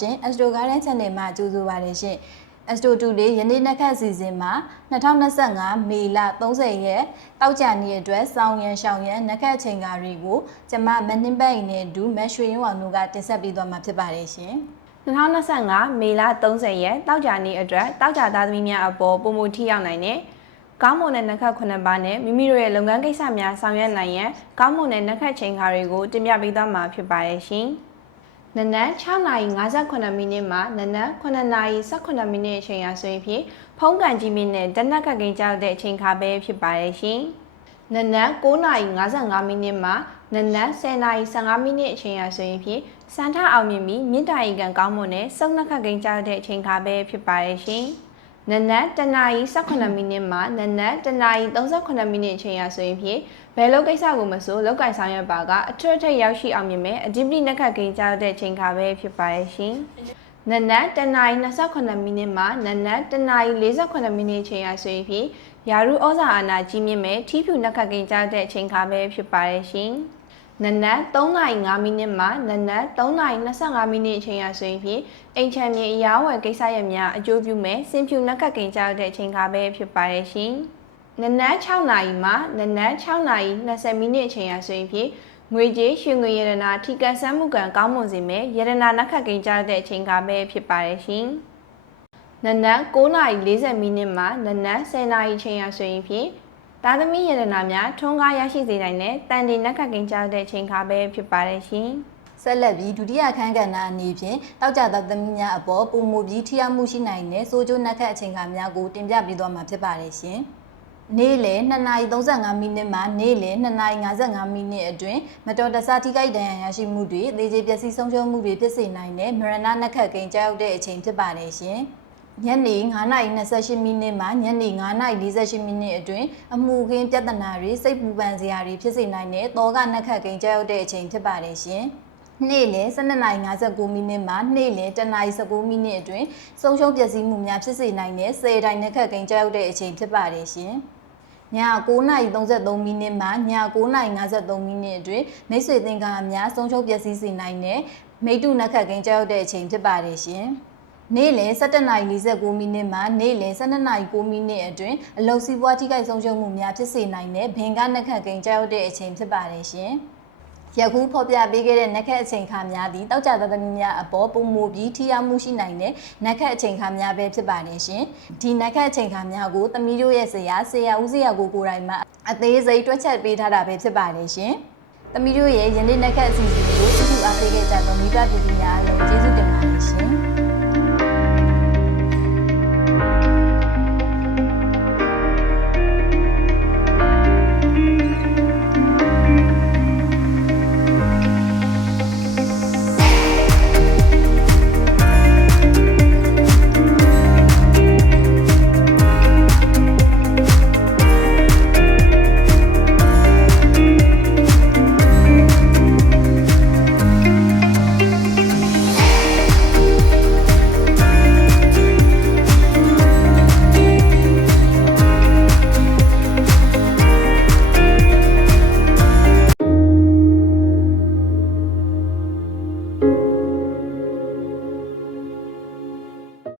ရှင် Astro Garden Channel မှာကြိုဆိုပါရရှင် Astro 2လေးယနေ့နှစ်ခတ်အစီအစဉ်မှာ2025မေလ30ရက်တောက်ကြနေ့အတွက်စောင်းရန်ရှောင်းရန်နှစ်ခတ်အချိန်ကားတွေကိုကျမမနှင်းပိုင်နဲ့အတူမက်ရွှေရင်ဝါတို့ကတင်ဆက်ပေးသွားမှာဖြစ်ပါတယ်ရှင်2025မေလ30ရက်တောက်ကြနေ့အတွက်တောက်ကြသားသမီးများအပေါ်ပုံမှုထိရောက်နိုင်တဲ့ကောင်းမွန်တဲ့နှက်ခတ်ခုနှစ်ပါးနဲ့မိမိတို့ရဲ့လုပ်ငန်းကိစ္စများဆောင်ရွက်နိုင်ရန်ကောင်းမွန်တဲ့နှက်ခတ်ချိန်ခါတွေကိုတင်ပြပေးသွားမှာဖြစ်ပါတယ်ရှင်။ နနက်6:58မိနစ်မှနနက်9:18မိနစ်အချိန်အဆိုရင်ဖြင့်ဖုံးကန်ကြီးမင်းနဲ့တနက်ကကိန်းကြောက်တဲ့အချိန်ခါပဲဖြစ်ပါတယ်ရှင်။နနက်9:55မိနစ်မှနနက်10:15မိနစ်အချိန်အဆိုရင်ဖြင့်စံထအောင်မြင်ပြီးမြင့်တာရီကန်ကောင်းမွန်တဲ့စုံနှက်ခတ်ကိန်းကြောက်တဲ့အချိန်ခါပဲဖြစ်ပါရဲ့ရှင်။ နနက်10:18မိနစ်မှနနက်10:38မိနစ်အချိန်အဆိုရင်ဖြင့်ဘယ်လိုကိစ္စကိုမဆိုလောက်ကင်ဆောင်ရွက်ပါကအထွတ်အထိပ်ရောက်ရှိအောင်မြင်မဲ့အဓိပတိနှက်ခတ်ကိန်းကြောက်တဲ့အချိန်ခါပဲဖြစ်ပါရဲ့ရှင်။နနက်10:28မိနစ်မှနနက်10:48မိနစ်အချိန်အဆိုရင်ဖြင့်ယာရုဩဇာအာဏာကြီးမြင့်မဲ့ထီးဖြူနှက်ခတ်ကိန်းကြားတဲ့အချိန်ခါပဲဖြစ်ပါရဲ့ရှင်။ နနက်3:05မိနစ်မှနနက်3:25မိနစ်အချိန်အဆိုရင်ဖြင့်အိမ်ချမ်းမြေအရာဝယ်ကိစ္စရပ်များအကျိုးပြုမဲ့စင်ဖြူနှက်ခတ်ကိန်းကြားတဲ့အချိန်ခါပဲဖြစ်ပါရဲ့ရှင်။နနက်6နာရီမှနနက်6နာရီ20မိနစ်အချိန်အဆိုရင်ဖြင့်ငွေကြေးရွှေငွေရတနာထိကန်ဆန်းမှုကံကောင်းမွန်စေမဲ့ရတနာနှက်ခတ်ကိန်းကြားတဲ့အချိန်ခါပဲဖြစ်ပါရဲ့ရှင်။နနက်9:40မိနစ်မှနနက်10:00နာရီချိန်ရဆိုရင်ဖြင့် သားသမီးရတနာများထွန်းကားရရှိစေနိုင်တဲ့တန်တင်နှက်ခတ်ကိန်းကြားတဲ့အချိန်ခါပဲဖြစ်ပါတယ်ရှင်။ဆက်လက်ပြီးဒုတိယအခန်းကဏ္ဍအနေဖြင့်တောက်ကြသောသမီးများအပေါ်ပုံမူပြီးထိရောက်မှုရှိနိုင်တဲ့စိုးကျိုးနှက်ခတ်အချိန်ကာများကိုတင်ပြပေးသွားမှာဖြစ်ပါတယ်ရှင်။နေ့လယ်2:35မိနစ်မှနေ့လယ်2:55မိနစ်အတွင်းမတော်တဆထိခိုက်ဒဏ်ရာရရှိမှုတွေသေကျေပျက်စီးဆုံးရှုံးမှုတွေဖြစ်စေနိုင်တဲ့မရဏနှက်ခတ်ကိန်းကြောက်တဲ့အချိန်ဖြစ်ပါတယ်ရှင်။ ညနေ9:28မိနစ်မှညနေ9:48မိနစ်အတွင်းအမှုခင်းပြဿနာတွေစိတ်ပူပန်စရာတွေဖြစ်စေနိုင်တဲ့တောကနှက်ခတ်ကိန်းကြောက်တဲ့အချိန်ဖြစ်ပါတယ်ရှင်။နေ့လယ်12:59မိနစ်မှနေ့လယ်10:19မိနစ်အတွင်းဆုံးရှုံးပျက်စီးမှုများဖြစ်စေနိုင်တဲ့10တိုင်နှက်ခတ်ကိန်းကြောက်တဲ့အချိန်ဖြစ်ပါတယ်ရှင်။ည9:33မိနစ်မှည9:53မိနစ်အတွင်းမိတ်ဆွေသင်္ကာများဆုံးရှုံးပျက်စီးစေနိုင်တဲ့မိတ္တုနှက်ခတ်ကိန်းကြောက်တဲ့အချိန်ဖြစ်ပါတယ်ရှင်။ နေ့လယ်17:49မိနစ်မှနေ့လယ်12:09မိနစ်အတွင်းအလုတ်စီးပွားထိခိုက်ဆုံးရှုံးမှုများဖြစ်စေနိုင်တဲ့ဘင်္ဂနှက်ခတ်ကိန်းကြောက်တဲ့အချိန်ဖြစ်ပါတယ်ရှင်။ယခုဖော်ပြပေးခဲ့တဲ့နက်ခတ်အချိန်ခါများသည်တောက်ကြသသမီးများအပေါ်ပုံမူပြီးထိရောက်မှုရှိနိုင်တဲ့နက်ခတ်အချိန်ခါများပဲဖြစ်ပါတယ်ရှင်။ဒီနက်ခတ်အချိန်ခါများကိုသမီးတို့ရဲ့ဆရာဆရာဦးဆရာကိုကိုယ်တိုင်မှအသေးစိတ်တွက်ချက်ပေးထားတာပဲဖြစ်ပါတယ်ရှင်။သမီးတို့ရဲ့ယနေ့နက်ခတ်အစီအစဉ်ကိုကြည့်ကြအားပေးခဲ့ကြသောမိဘပြည်သူများအားလုံးကျေးဇူး